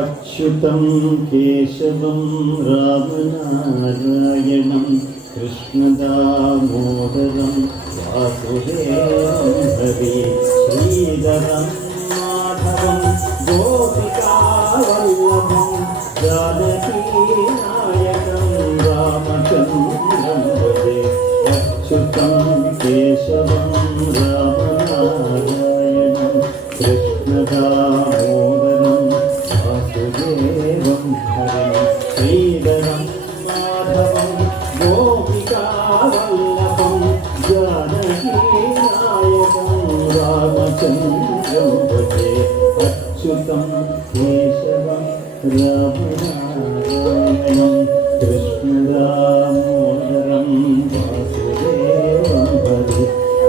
अच्युतं केशवं रामनारायणं कृष्णदामोदरं वासुदेवं हरे श्रीधरं माधवं गोपिकावल्लभं जानकीनायकं रामचन्द्रं भजे अच्युतं केशवं रामनारायणं कृष्णदामोदरं वासुदेवं हरे श्रीधरं माधवं गोपिकावल्लभं जानकीनायकं रामचन्द्रं भजे अच्युतं केशवं रामनारायणं कृष्णदामोदरं वासुदेवं हरे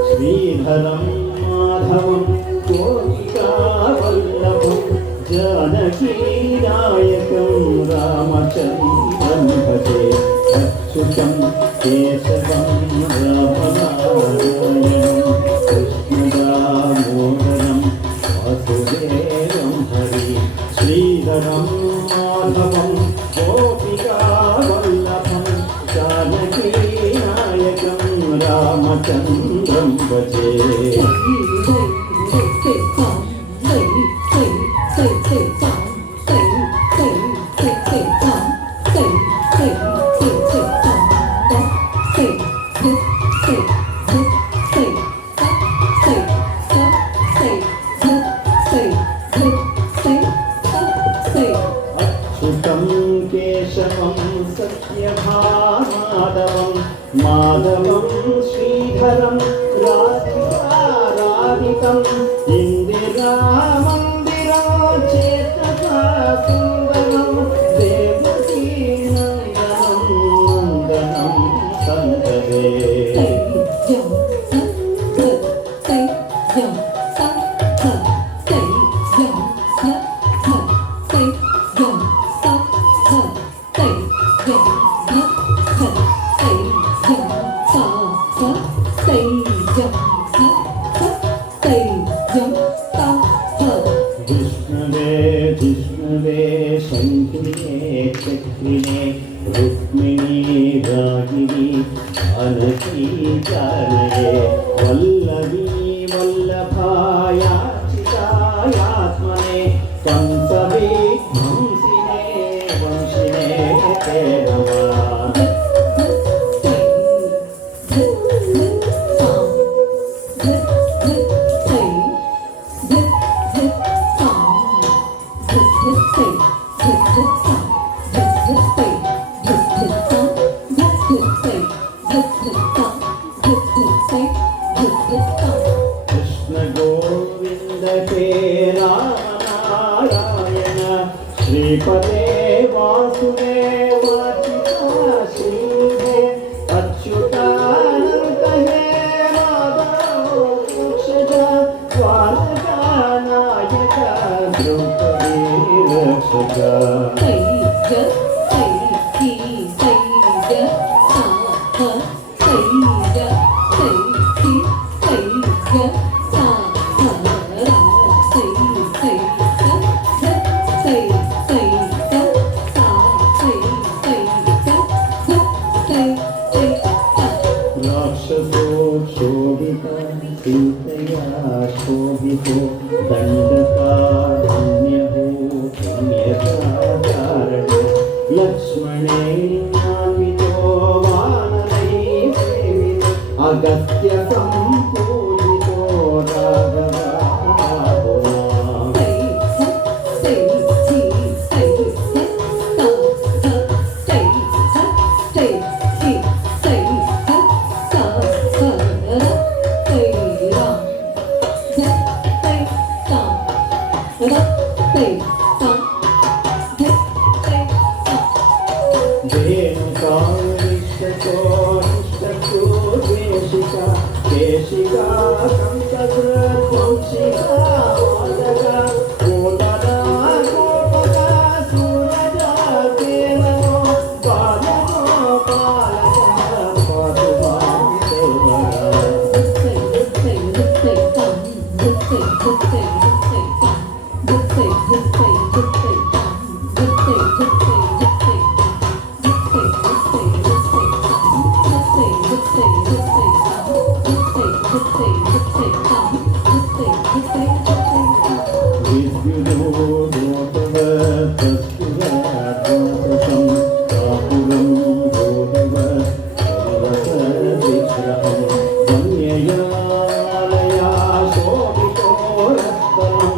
श्रीधरं माधवं गोपिकावल्लभं जानकीनायकं रामचन्द्रं भजे अच्युतं केशवं रामनारायणं कृष्णदामोदरं वासुदेवं हरे श्रीधरं माधवं गोपिकावल्लभं जानकीनायकं रामचन्द्रं भजे केशवं सत्यभामाधवं माधवं श्रीधरं राधिकाराधिकं इन्दिरामन्दिरं चेतसा सुन्दरं देवकीनन्दनं नन्दनं सन्ददे विष्णवे शङ्खिने चक्रिणे रुक्मिणी रागिनी जानकी जानये वल्लभी वल्लभायाचितायात्मने कंसविध्वंसिने वंशिने ते नमः कृष्ण गोविंद हे रामनारायण श्रीपते वासुदेवाच्युता श्रीधे अच्युतानंत हे माधव मोक्षजा द्वारकानायक द्रौपदी रक्षका शोभितो दंडकारण्यो पुण्यकारणो लक्ष्मणेनान्वितो वानरैः सेवितो अगस्त्य सम्पूजितो राघवापुरा केशिका कंसध्वंसिका वादका गोदना गोपका सूरजा देवनो बालको बालका पादुमां देवरा किशोर